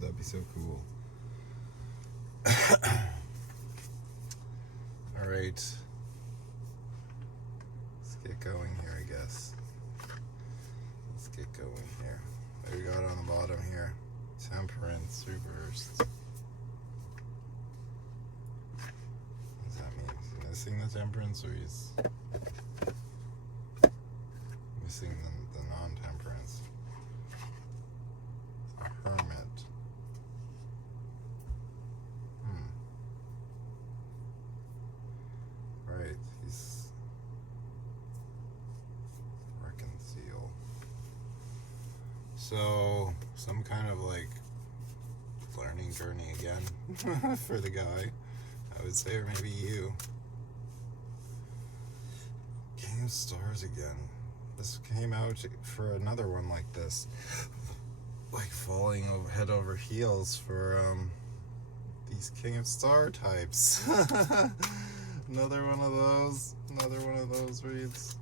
That'd be so cool. All right. Let's get going here, I guess. Let's get going here. What do we got on the bottom here? Temperance reversed. What does that mean? Is he missing the temperance, or he's missing the non-temperance? The hermit. Right, he's reconcile. So, some kind of like learning journey again for the guy, I would say, or maybe you. King of Stars again. This came out for another one like this, like falling over head over heels for these King of Star types. Another one of those reads.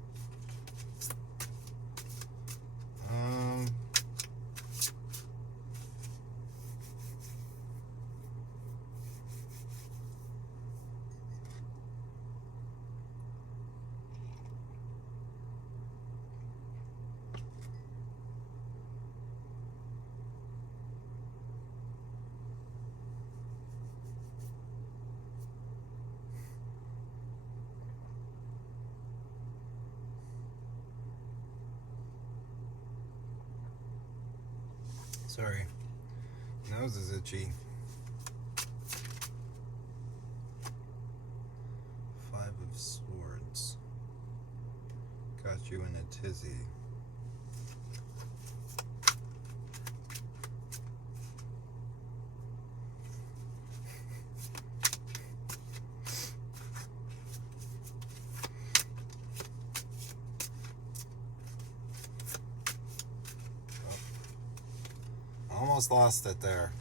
Sorry, nose is itchy. 5 of Swords. Got you in a tizzy. Almost lost it there.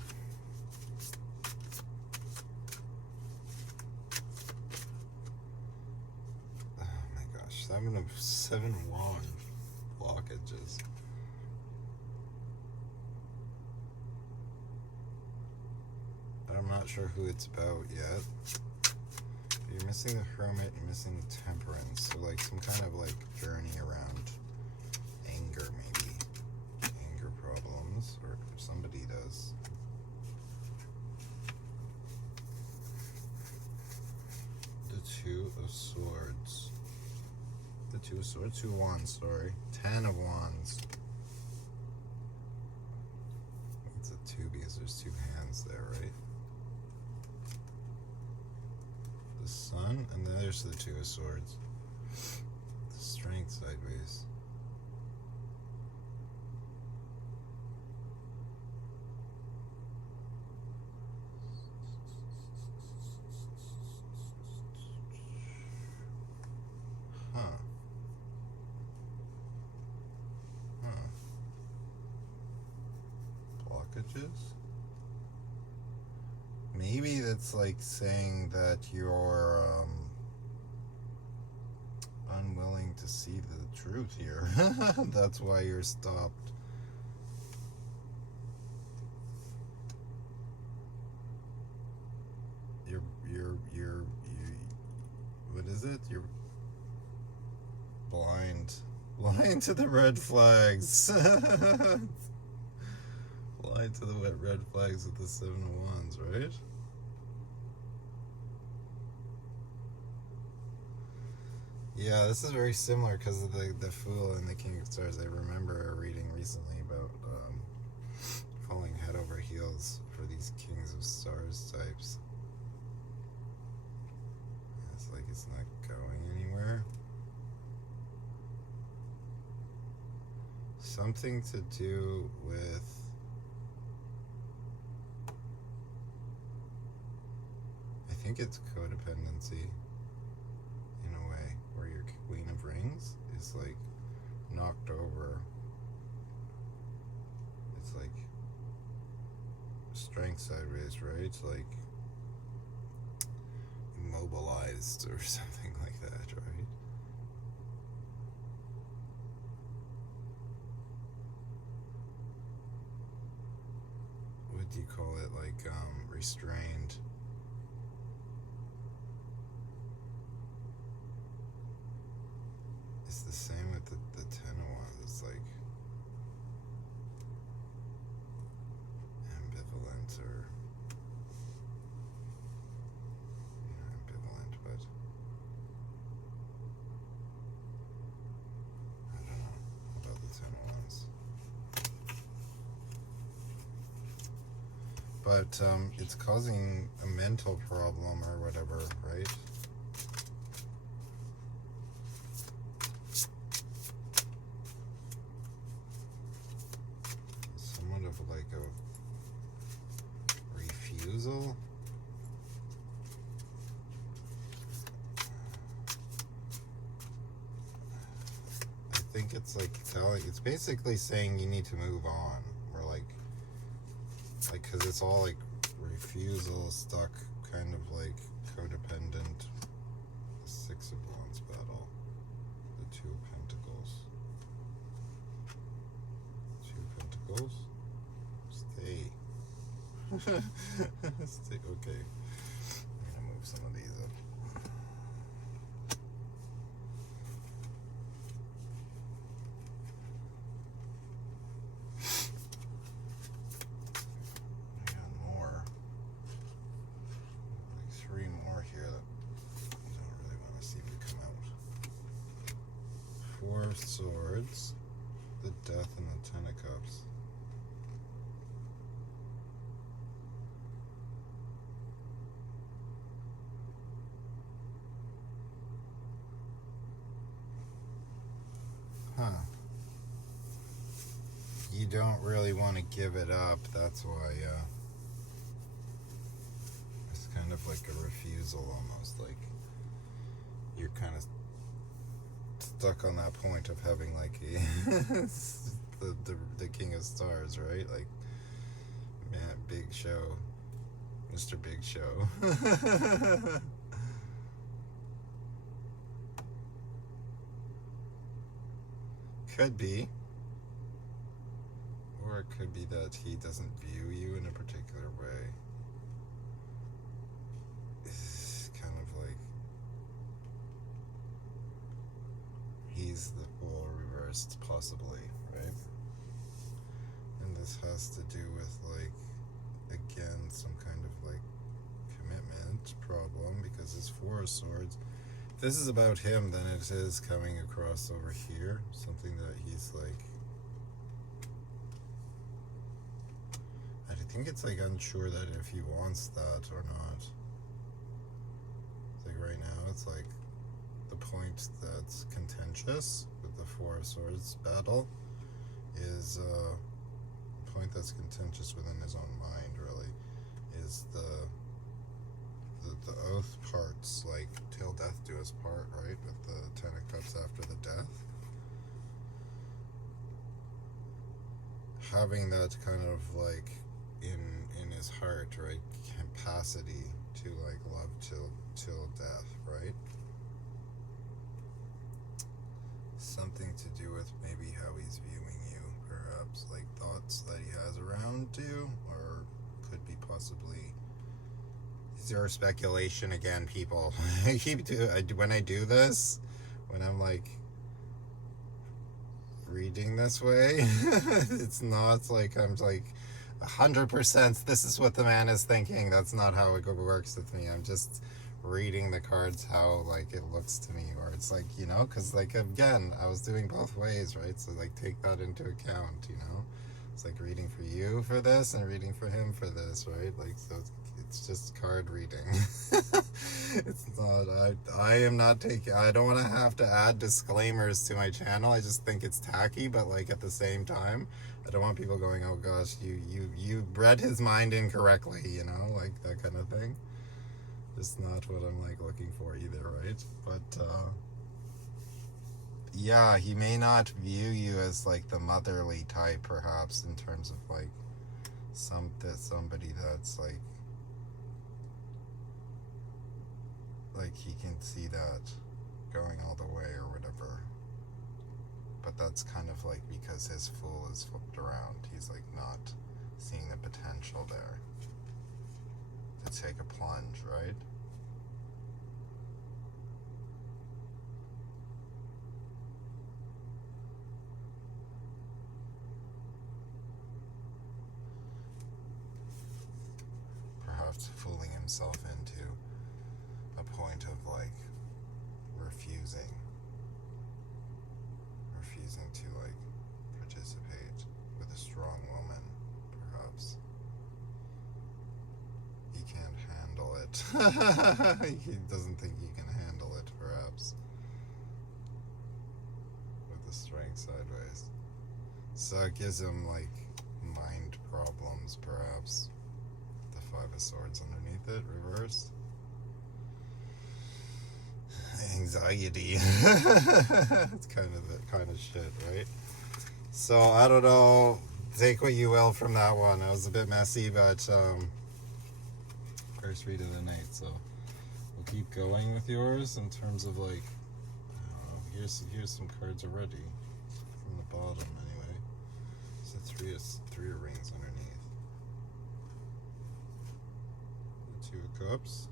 Oh my gosh, 7 wand blockages. I'm not sure who it's about yet. You're missing the hermit, you're missing the temperance. So like some kind of like journey around anger, maybe. Anger problems, or somebody does. The 2 of Swords. The 2 of Swords, 2 wands, sorry. 10 of wands. It's a 2 because there's 2 hands there, right? The Sun, and then there's the 2 of Swords. The Strength sideways. Blockages? Maybe that's like saying that you're unwilling to see the truth here. That's why you're stopped. You're what is it? You're blind to the red flags. Blind to the red flags with the 7 of wands, right? Yeah, this is very similar because of the Fool and the King of Stars. I remember a reading recently about falling head over heels for these Kings of Stars types. It's like it's not going anywhere. Something to do with I think it's codependency in a way, where your Queen of Rings is like knocked over. It's like strength sideways, right? It's like immobilized or something like that, right? what do you call it, like restrained. It's the same with the Ten of Wands. It's like ambivalent, or not ambivalent, but I don't know about the Ten of Wands. But it's causing a mental problem or whatever, right? Somewhat of like a refusal. I think it's like it's basically saying you need to move on, or like because it's all like refusal, stuck, kind of like codependent. The Six of Wands battle, the Two of Pentacles. Two of Pentacles. Stay. Stay. Okay. I'm gonna move some of these up. Four of Swords, the Death, and the Ten of Cups. Huh. You don't really want to give it up, that's why, it's kind of like a refusal almost, like you're kind of stuck on that point of having like the King of Stars, right? Like, man, Big Show, Mr. Big Show. Could be, or it could be that he doesn't view you in a particular way. It's kind of like he's the whole reversed, possibly, right? And this has to do with, like, again, some kind of like commitment problem, because it's Four of Swords. If this is about him, then it is coming across over here, something that he's like, I think it's like unsure that if he wants that or not. It's like right now it's like the point that's contentious with the Four of Swords battle is the point that's contentious within his own mind, really, is the oath parts, like till death do us part, right, with the Ten of Cups after the death. Having that kind of like in his heart, right, capacity to like love till death, right? Something to do with maybe how he's viewing you, perhaps, like thoughts that he has around you, or could be possibly zero speculation again, people. When I do this, when I'm like reading this way, it's not like I'm like 100% this is what the man is thinking. That's not how it works with me. I'm just reading the cards how like it looks to me, or it's like, you know, because like again, I was doing both ways, right? So like take that into account, you know. It's like reading for you for this and reading for him for this, right? Like, so it's just card reading. It's not, I am not taking, I don't want to have to add disclaimers to my channel. I just think it's tacky, but like at the same time, I don't want people going, oh gosh, you read his mind incorrectly, you know, like that kind of thing. Just not what I'm like looking for either, right? But yeah, he may not view you as like the motherly type, perhaps, in terms of like somebody that's like he can see that going all the way or whatever. But that's kind of like because his fool is flipped around. He's like not seeing the potential there to take a plunge, right? Perhaps fooling himself into a point of like refusing to like participate with a strong woman. Perhaps he can't handle it. He doesn't think he can handle it, perhaps, with the strength sideways. So it gives him like mind problems, perhaps. The Five of Swords underneath it, reversed. Anxiety. It's kind of shit, right? So I don't know. Take what you will from that one. It was a bit messy, but first read of the night. So we'll keep going with yours in terms of like, I don't know. Here's some cards already from the bottom anyway. So three of rings underneath. The Two of Cups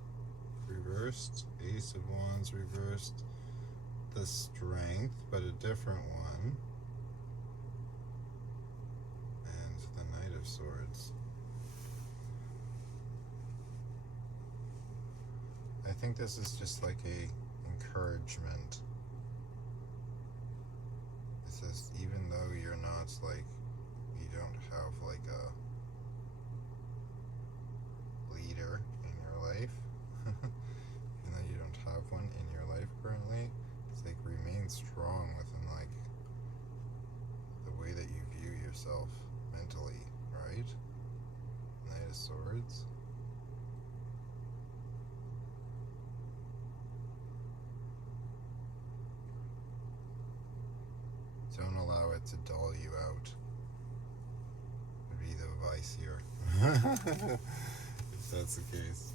reversed, Ace of Wands reversed, the Strength, but a different one, and the Knight of Swords. I think this is just like a encouragement. It says even though you're not like, you don't have like a leader in your life, even though you don't have one in your life currently, it's like remain strong within like the way that you view yourself mentally, right? Knight of Swords. Don't allow it to dull you out, would be the advice here. If that's the case.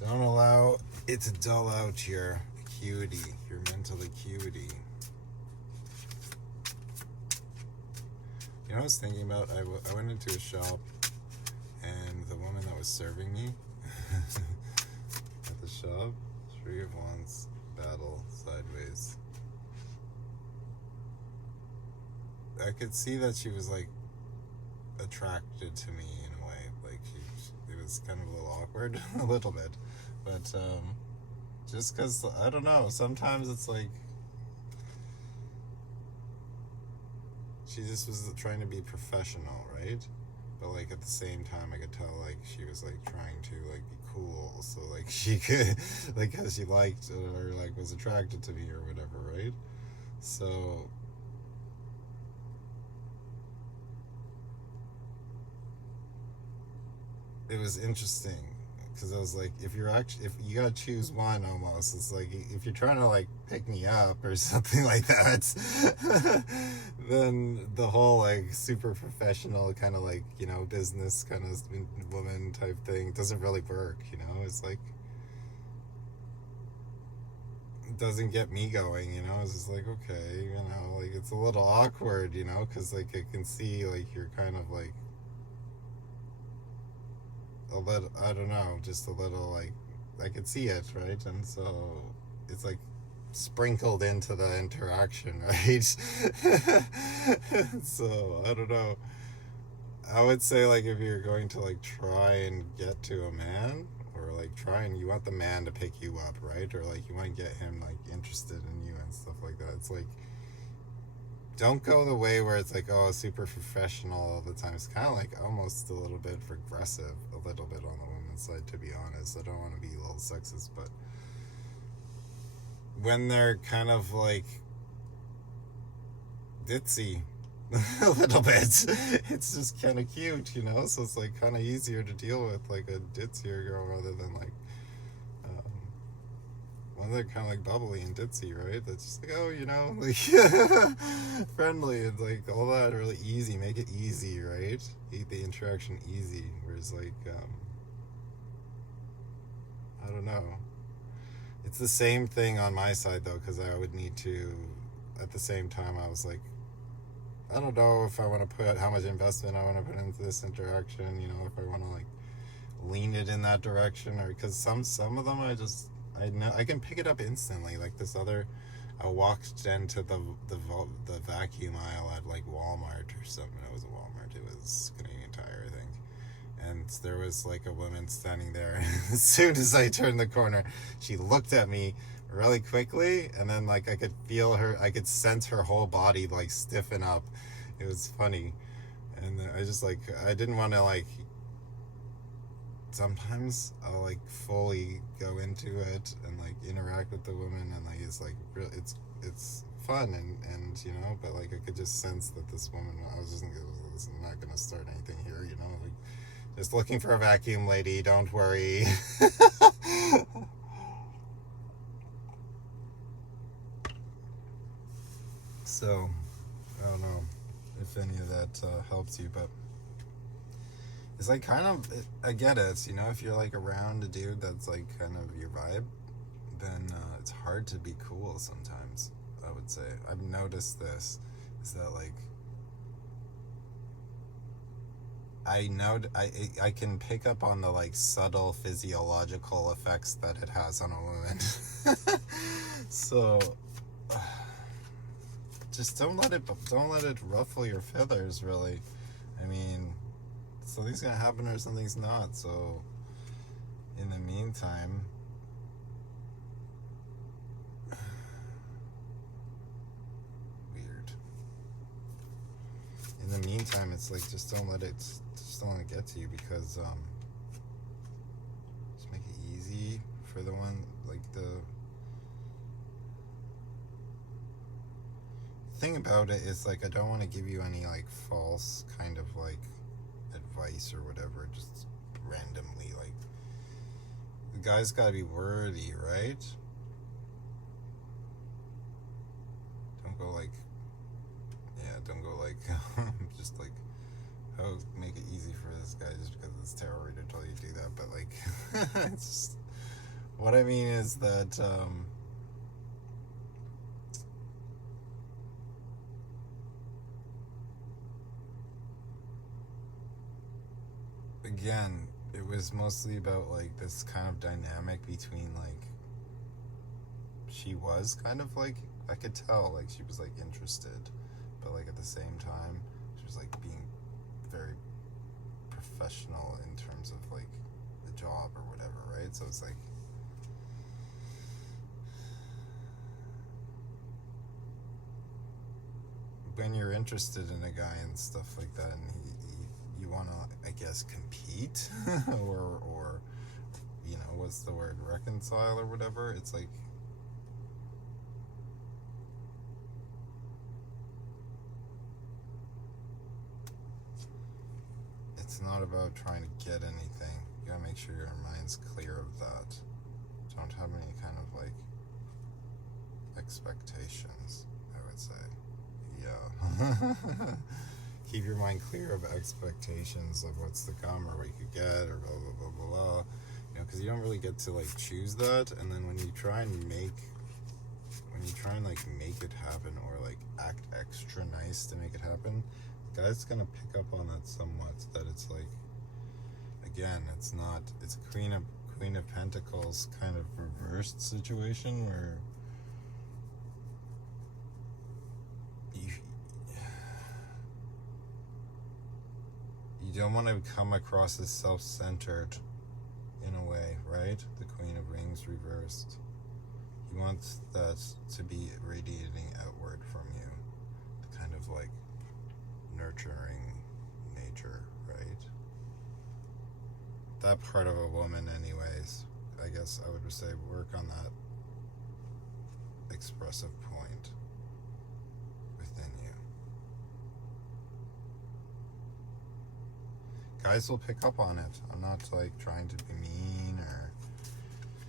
Don't allow it to dull out your acuity, your mental acuity. You know what I was thinking about? I went into a shop, and the woman that was serving me at the shop, Three of Wands, battle, sideways. I could see that she was like attracted to me in a way. Like it was kind of a little awkward, a little bit. But just because, I don't know, sometimes it's like she just was trying to be professional, right? But like at the same time I could tell like she was like trying to like be cool, so like she could, like, because she liked or like was attracted to me or whatever, right? So it was interesting because I was like, if you gotta choose one, almost, it's like if you're trying to like pick me up or something like that, then the whole like super professional kind of like, you know, business kind of woman type thing doesn't really work, you know. It's like, it doesn't get me going, you know. It's just like, okay, you know, like it's a little awkward, you know, because like I can see like you're kind of like a little, I don't know, just a little like, I could see it, right? And so it's like sprinkled into the interaction, right? So I don't know. I would say like if you're going to like try and get to a man, or like you want the man to pick you up, right? Or like you want to get him like interested in you and stuff like that. It's like, don't go the way where it's like, oh, super professional all the time. It's kind of like almost a little bit regressive, a little bit on the women's side, to be honest. I don't want to be a little sexist, but when they're kind of like ditzy a little bit, it's just kind of cute, you know. So it's like kind of easier to deal with like a ditzier girl rather than like one that kind of like bubbly and ditzy, right? That's just like, oh, you know, like friendly and like all that, really easy. Make it easy, right? Keep the interaction easy. Whereas like I don't know. It's the same thing on my side though, because I would need to, at the same time, I was like, I don't know if I want to put how much investment I want to put into this interaction. If I want to like lean it in that direction, or because some of them I know I can pick it up instantly. Like this other, I walked into the vacuum aisle at like Walmart or something. It was a Walmart. It was Canadian Tire, I think. And there was like a woman standing there. As soon as I turned the corner, she looked at me really quickly, and then like I could sense her whole body like stiffen up. It was funny, and I didn't want to like. Sometimes I'll like fully go into it and like interact with the woman, and like it's like it's fun and but like I could just sense that this woman, I was just thinking, this is not gonna start anything here, like just looking for a vacuum lady, don't worry. So I don't know if any of that helps you, but it's like I get it, if you're like around a dude that's like kind of your vibe, then it's hard to be cool sometimes, I would say. I've noticed this, is that like I can pick up on the like subtle physiological effects that it has on a woman. So just don't let it ruffle your feathers, really. I mean, something's gonna happen or something's not. So in the meantime, weird. In the meantime, it's like just don't let it get to you, because just make it easy for the one, like the thing about it is like I don't want to give you any like false kind of like advice or whatever, just randomly. Like, the guy's got to be worthy, right? Don't go like just like, oh, make it easy for this guy just because it's tarot reader told you to do that. But like it's just, what I mean is that again, it was mostly about like this kind of dynamic between like, she was kind of like, I could tell like she was like interested, but like at the same time she was like being very professional in terms of like the job or whatever, right? So it's like, when you're interested in a guy and stuff like that, and you want to, I guess, compete or what's the word, reconcile or whatever, it's like, it's not about trying to get anything. You gotta make sure your mind's clear of that. Don't have any kind of like expectations, I would say. Yeah. Keep your mind clear of expectations of what's to come or what you could get or blah blah blah blah blah. Because you don't really get to like choose that, and then when you try and like make it happen, or like act extra nice to make it happen, the guy's gonna pick up on that somewhat. That it's like, again, it's a Queen of Pentacles kind of reversed situation where you don't want to come across as self-centered in a way, right? The Queen of Rings reversed. You want that to be radiating outward from you, the kind of like nurturing nature, right? That part of a woman, anyways. I guess I would say work on that expressive point within you. Guys will pick up on it. I'm not like trying to be mean or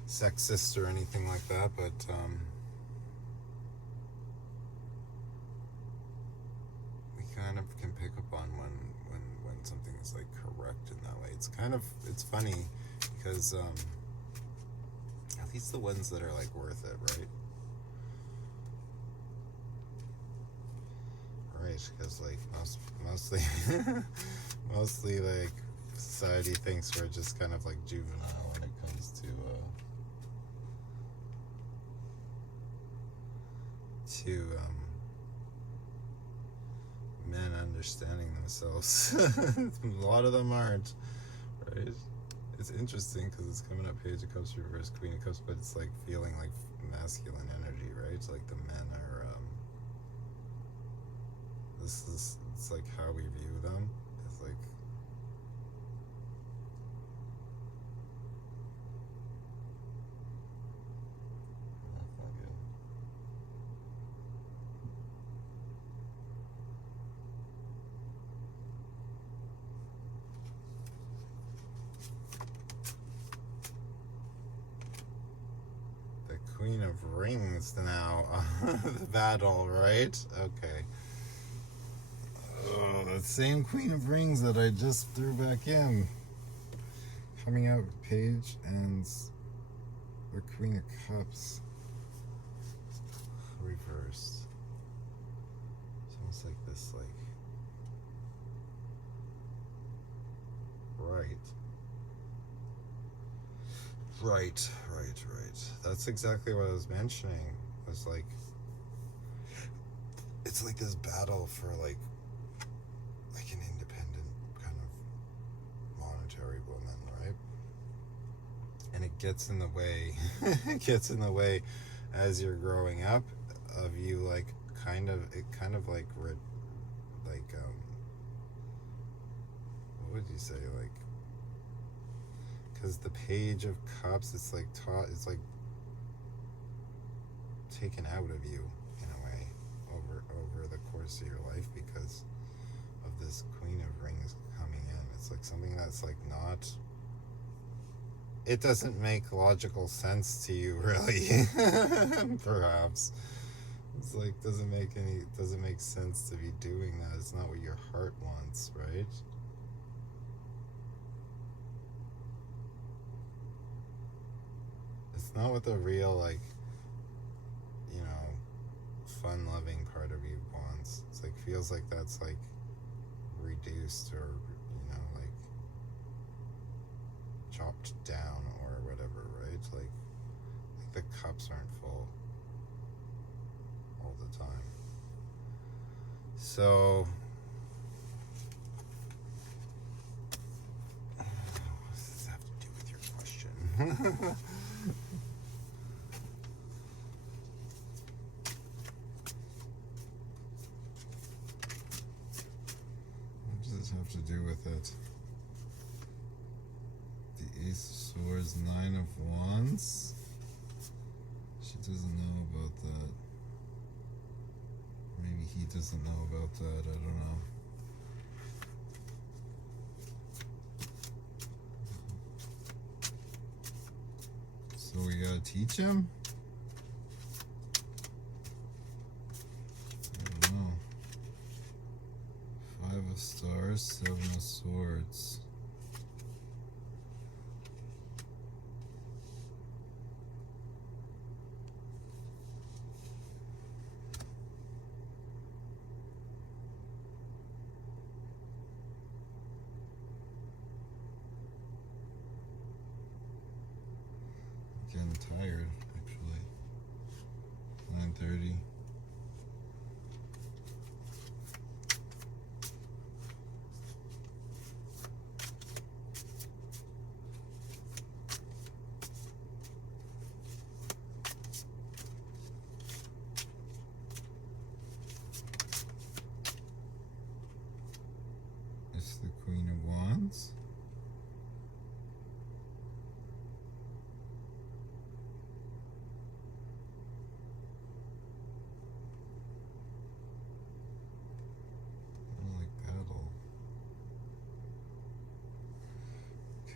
sexist or anything like that, but we kind of can pick up on when something is like correct in that way. It's funny because at least the ones that are like worth it, right? right? Because like mostly mostly like society thinks we're just kind of like juvenile when it comes to men understanding themselves. A lot of them aren't, right? It's interesting because it's coming up Page of Cups reverse Queen of Cups, but it's like feeling like masculine energy, right? It's like the men are it's like how we view them. It's like the Queen of Rings now. The battle, right? Okay. Oh, that same Queen of Rings that I just threw back in. Coming out Page and the Queen of Cups reversed. It's almost like this, like, right. That's exactly what I was mentioning. It was like, it's like this battle for like an independent kind of monetary woman, right? And it gets in the way. It gets in the way as you're growing up of you like kind of like what would you say, like, because the Page of Cups, it's like it's like taken out of you in a way over the course of your life because of this Queen of Rings coming in. It's like something that's like not, it doesn't make logical sense to you, really. Perhaps it's like doesn't make sense to be doing that. It's not what your heart wants, right? It's not what the real, like, you know, fun-loving part of you wants. It's like, feels like that's like reduced or, you know, like chopped down or whatever, right? Like the cups aren't full all the time. So what does this have to do with your question? Have to do with it? The Ace of Swords, Nine of Wands. She doesn't know about that. Maybe he doesn't know about that. I don't know. So we gotta teach him? Five of Stars, Seven of Swords. I'm getting tired, actually. 9:30. It's the Queen of Wands.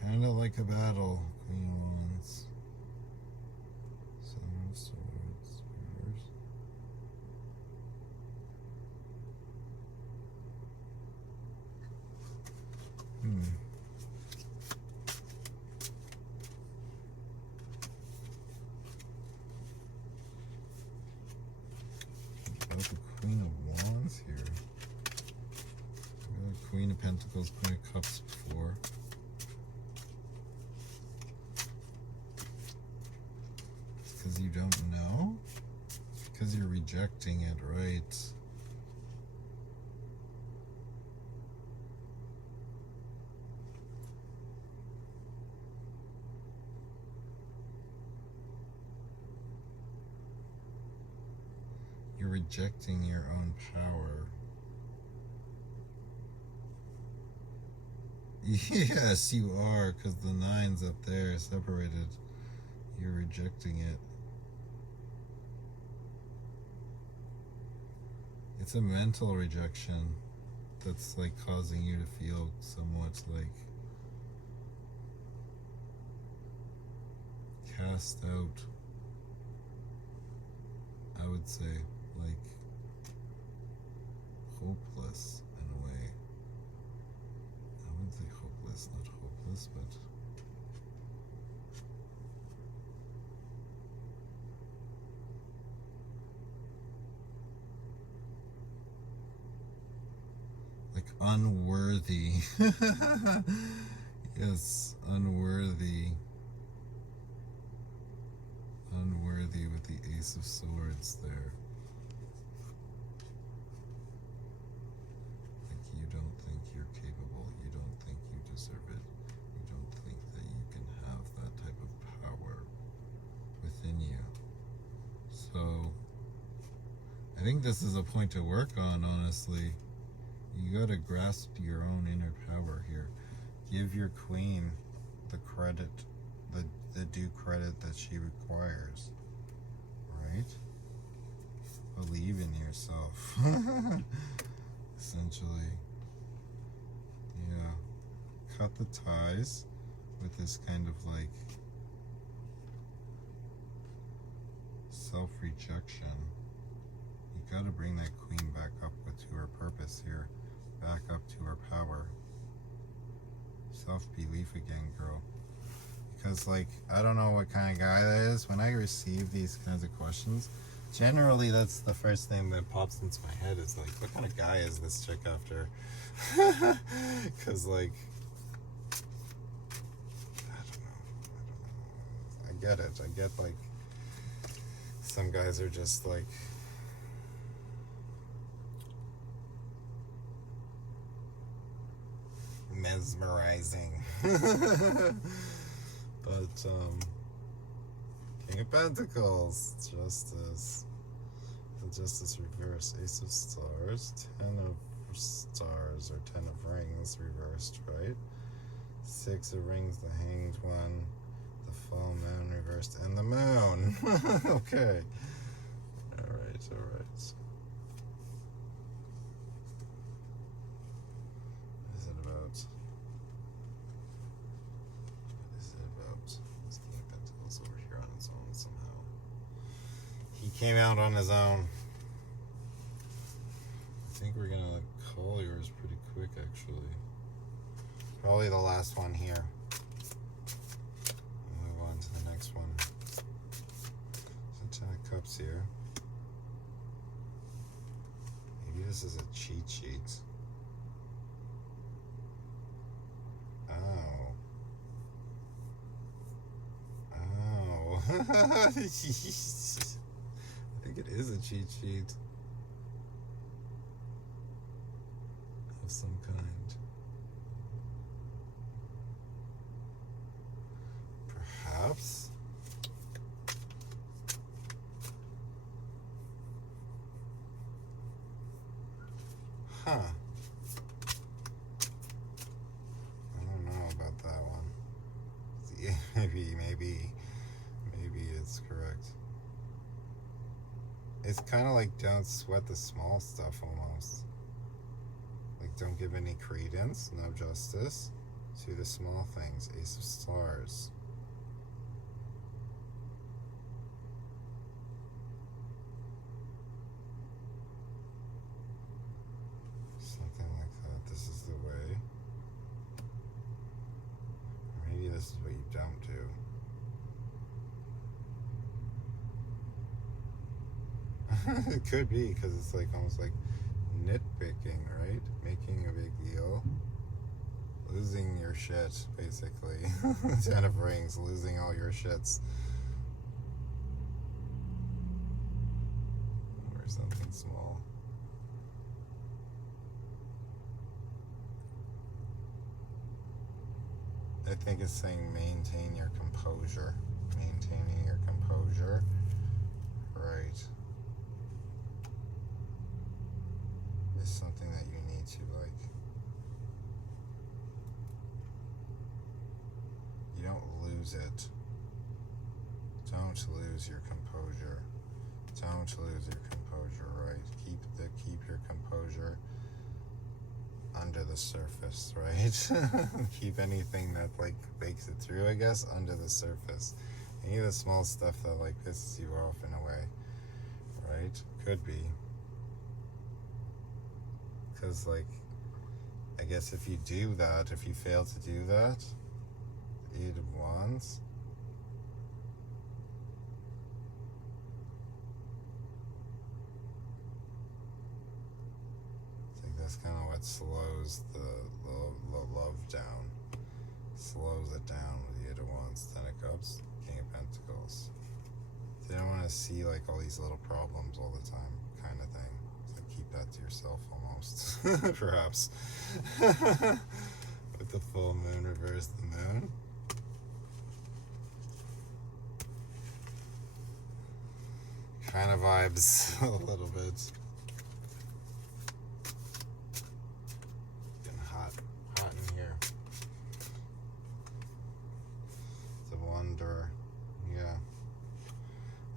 Kind of like a battle, Queen of Wands. Seven of Swords, reverse. About the Queen of Wands here. Queen of Pentacles, Queen of Cups before. It's because you don't know? It's because you're rejecting it, right? You're rejecting your own power. Yes, you are, because the 9's up there separated. You're rejecting it. It's a mental rejection that's like causing you to feel somewhat like cast out. I would say like hopeless in a way. I wouldn't say hopeless, not hopeless, but like unworthy. Yes, unworthy. Unworthy with the Ace of Swords there. Like you don't think you're capable. You don't think you deserve it. You don't think that you can have that type of power within you. So I think this is a point to work on, honestly. You gotta grasp your own inner power here. Give your queen the credit, the due credit that she requires, right? Believe in yourself, essentially. Yeah. Cut the ties with this kind of like self-rejection. You gotta bring that queen back up to her purpose here. Back up to her power. Self-belief again, girl. Because, like, I don't know what kind of guy that is. When I receive these kinds of questions, generally that's the first thing that pops into my head is, like, what kind of guy is this chick after? Because, like, I don't know. I get it. I get, like, some guys are just, like, mesmerizing. But King of Pentacles, Justice, the Justice reverse, Ace of Stars, 10 of Stars or 10 of Rings reversed, right? 6 of Rings, the Hanged One, the Full Moon reversed, and the Moon. Okay. All right. Came out on his own. I think we're gonna call yours pretty quick, actually. Probably the last one here. We'll move on to the next one. So 10 of Cups here. Maybe this is a cheat sheet. I think it is a cheat sheet of some kind. Perhaps. Huh. I don't know about that one. See, maybe it's correct. It's kind of like don't sweat the small stuff almost. Like don't give any credence, no justice to the small things. Ace of Stars. Something like that. This is the way. Or maybe this is what you don't do. It could be, because it's like almost like nitpicking, right? Making a big deal. Losing your shit, basically. 10 of rings, losing all your shits. Or something small. I think it's saying maintain your composure. Maintaining your composure. Right. Is something that you need to, like, you don't lose it. Don't lose your composure. Don't lose your composure, right? Keep your composure under the surface, right? Keep anything that like makes it through, I guess, under the surface. Any of the small stuff that like pisses you off in a way, right? Could be. Because like, I guess if you do that, if you fail to do that, 8 of Wands. I think that's kind of what slows the love down. Slows it down with the 8 of Wands, 10 of Cups, King of Pentacles. They don't want to see like all these little problems all the time, kind of thing. So keep that to yourself almost, perhaps. With the full moon, reverse the moon. Kind of vibes a little bit. Getting hot in here. The wonder, yeah.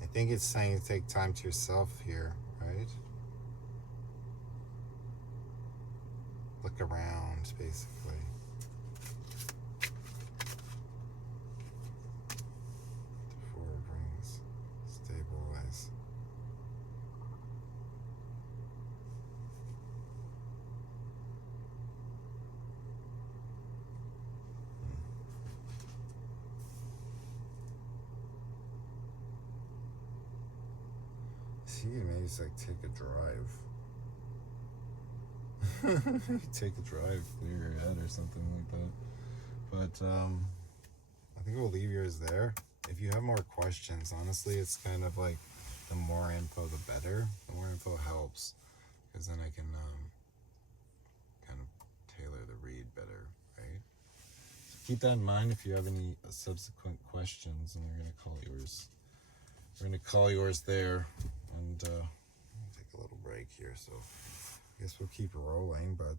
I think it's saying to take time to yourself here, right? Look around, basically. The 4 of Rings. Stabilize. See, maybe it's like take a drive. Take a drive, clear your head or something like that. But I think we'll leave yours there. If you have more questions, honestly, it's kind of like the more info, the better. The more info helps, because then I can kind of tailor the read better, right? So keep that in mind if you have any subsequent questions, and we're gonna call yours. We're gonna call yours there, and take a little break here. So I guess we'll keep rolling, but